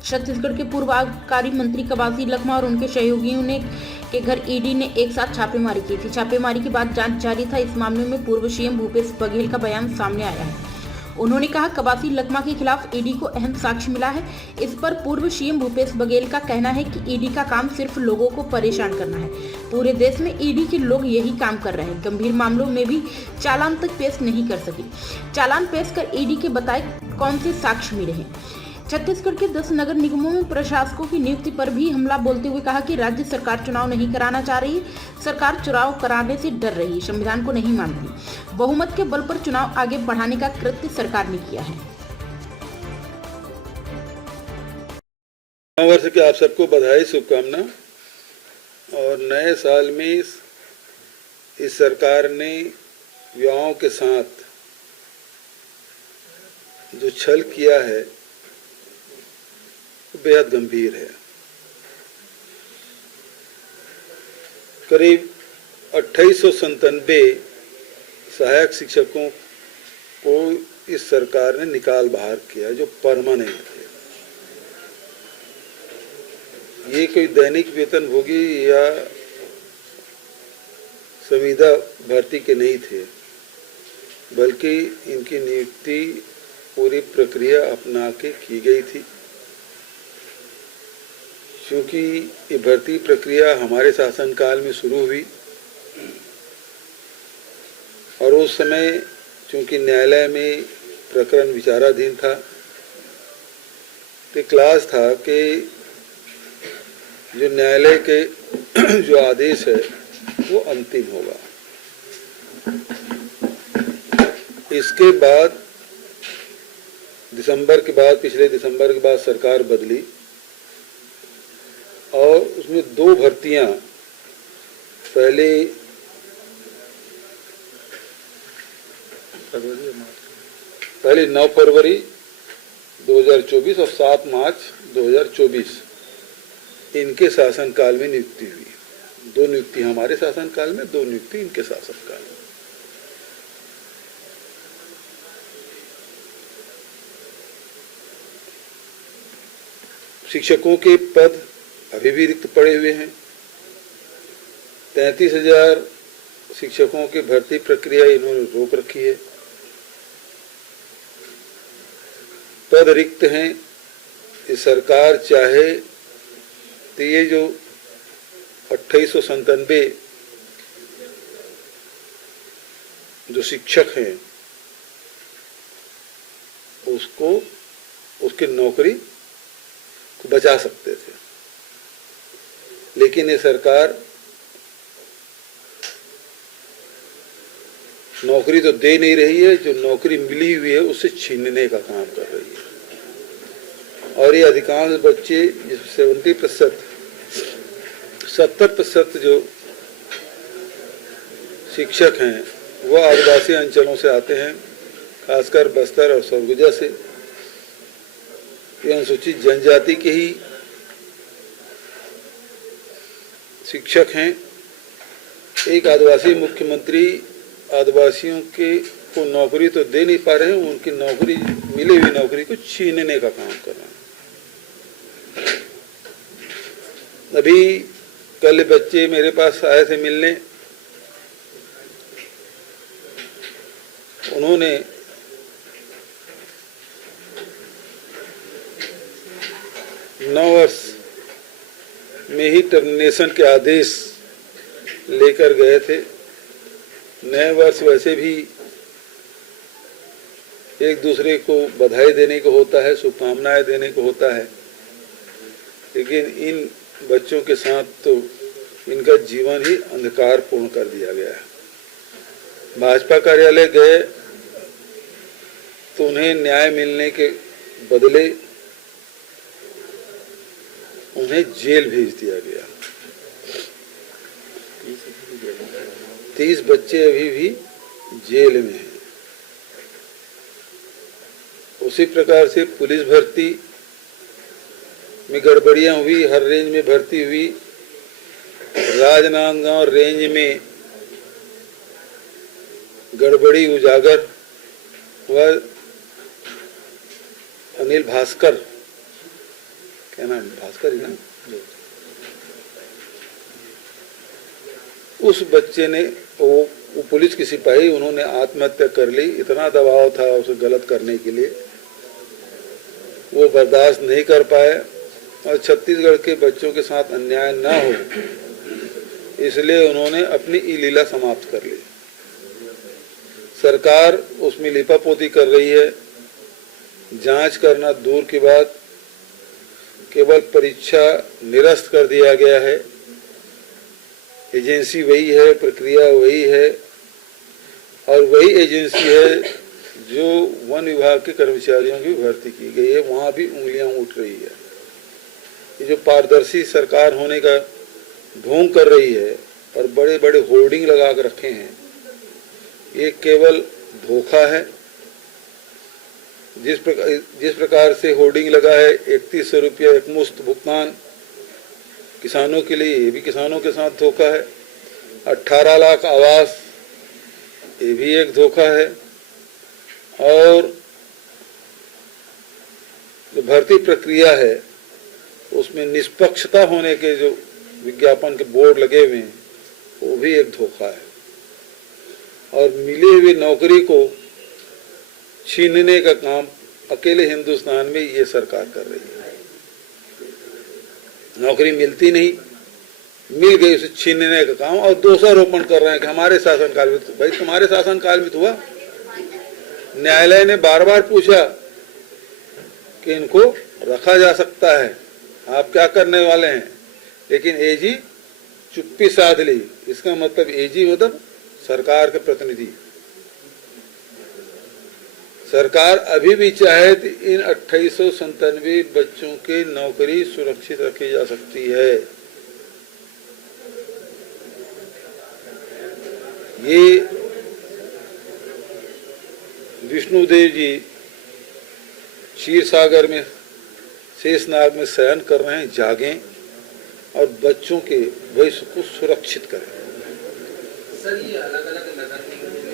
छत्तीसगढ़ के पूर्व आबकारी मंत्री कवासी लखमा और उनके सहयोगियों ने के घर ईडी ने एक साथ छापेमारी की थी। छापेमारी के बाद जांच जारी था। इस मामले में पूर्व सीएम भूपेश बघेल का बयान सामने आया है। उन्होंने कहा, कवासी लखमा के खिलाफ ईडी को अहम साक्ष्य मिला है। इस पर पूर्व सीएम भूपेश बघेल का कहना है कि ईडी का काम सिर्फ लोगों को परेशान करना है। पूरे देश में ईडी के लोग यही काम कर रहे हैं। गंभीर मामलों में भी चालान तक पेश नहीं कर सके। चालान पेश कर ईडी के बताए कौन से साक्ष्य मिले हैं। छत्तीसगढ़ के 10 नगर निगमों में प्रशासकों की नियुक्ति पर भी हमला बोलते हुए कहा कि राज्य सरकार चुनाव नहीं कराना चाह रही। सरकार चुनाव कराने से डर रही, संविधान को नहीं मानती। बहुमत के बल पर चुनाव आगे बढ़ाने का कृत्य सरकार ने किया है। नव वर्ष के आप सबको बधाई, शुभकामना। और नए साल में इस सरकार ने युवाओं के साथ जो छल किया है बेहद गंभीर है। करीब 2897 सहायक शिक्षकों को इस सरकार ने निकाल बाहर किया जो परमानेंट थे। ये कोई दैनिक वेतन भोगी या संविदा भर्ती के नहीं थे, बल्कि इनकी नियुक्ति पूरी प्रक्रिया अपना के की गई थी। क्योंकि ये भर्ती प्रक्रिया हमारे शासनकाल में शुरू हुई और उस समय चूंकि न्यायालय में प्रकरण विचाराधीन था, तो क्लास था कि जो न्यायालय के जो आदेश है वो अंतिम होगा। इसके बाद पिछले दिसंबर के बाद सरकार बदली और उसमें 2 भर्तियां पहले 9 फरवरी 2024 और 7 मार्च 2024 इनके शासनकाल में नियुक्ति हुई। 2 नियुक्ति हमारे शासनकाल में, 2 नियुक्ति इनके शासनकाल में। शिक्षकों के पद अभी भी रिक्त पड़े हुए हैं। 33,000 शिक्षकों की भर्ती प्रक्रिया इन्होंने रोक रखी है। पद रिक्त हैं। ये सरकार चाहे तो ये जो 2897 जो शिक्षक हैं उसकी नौकरी को बचा सकते थे, लेकिन ये सरकार नौकरी तो दे नहीं रही है, जो नौकरी मिली हुई है उससे छीनने का काम कर रही है। और ये अधिकांश बच्चे 70% जो शिक्षक हैं वो आदिवासी अंचलों से आते हैं, खासकर बस्तर और सरगुजा से। ये अनुसूचित जनजाति के ही शिक्षक हैं। एक आदिवासी मुख्यमंत्री आदिवासियों को नौकरी तो दे नहीं पा रहे हैं, उनकी नौकरी, मिली हुई नौकरी को छीनने का काम कर रहे हैं। अभी कल बच्चे मेरे पास आए थे मिलने। उन्होंने नौ वर्ष में ही टर्मिनेशन के आदेश लेकर गए थे। नए वर्ष वैसे भी एक दूसरे को बधाई देने को होता है, शुभकामनाएं देने को होता है, लेकिन इन बच्चों के साथ तो इनका जीवन ही अंधकारपूर्ण कर दिया गया है। भाजपा कार्यालय गए तो उन्हें न्याय मिलने के बदले उन्हें जेल भेज दिया गया। 30 बच्चे अभी भी जेल में हैं। उसी प्रकार से पुलिस भर्ती में गड़बड़ियां हुई, हर रेंज में भर्ती हुई। राजनांदगांव रेंज में गड़बड़ी उजागर हुआ। अनिल भास्कर क्या नाम है, भास्कर ही ना, उस बच्चे ने वो पुलिस की सिपाही, उन्होंने आत्महत्या कर ली। इतना दबाव था उसे गलत करने के लिए, वो बर्दाश्त नहीं कर पाए और छत्तीसगढ़ के बच्चों के साथ अन्याय न हो इसलिए उन्होंने अपनी ई लीला समाप्त कर ली। सरकार उसमें लिपापोती कर रही है। जांच करना दूर की बात, केवल परीक्षा निरस्त कर दिया गया है। एजेंसी वही है, प्रक्रिया वही है और वही एजेंसी है जो वन विभाग के कर्मचारियों की भर्ती की गई है, वहां भी उंगलियां उठ रही है। ये जो पारदर्शी सरकार होने का ढोंग कर रही है और बड़े बड़े होर्डिंग लगा कर रखे हैं, ये केवल धोखा है। जिस प्रकार से होर्डिंग लगा है 3100 रुपया एकमुश्त भुगतान किसानों के लिए, ये भी किसानों के साथ धोखा है। 18 लाख आवास, ये भी एक धोखा है। और जो भर्ती प्रक्रिया है उसमें निष्पक्षता होने के जो विज्ञापन के बोर्ड लगे हुए हैं, वो भी एक धोखा है। और मिली हुई नौकरी को छीनने का काम अकेले हिंदुस्तान में ये सरकार कर रही है। नौकरी मिलती नहीं, मिल गई उसे छीनने का काम और दोषारोपण कर रहे हैं कि हमारे शासनकाल में। भाई तुम्हारे शासनकाल में तो हुआ। न्यायालय ने बार बार पूछा कि इनको रखा जा सकता है, आप क्या करने वाले हैं, लेकिन एजी चुप्पी साध ली। इसका मतलब एजी मतलब सरकार के प्रतिनिधि। सरकार अभी भी चाहे तो इन 2897 बच्चों की नौकरी सुरक्षित रखी जा सकती है। ये विष्णुदेव जी क्षीर सागर में शेषनाग में शयन कर रहे हैं, जागें और बच्चों के भविष्य को सुरक्षित करें। सर, ये अलग अलग नगर निगम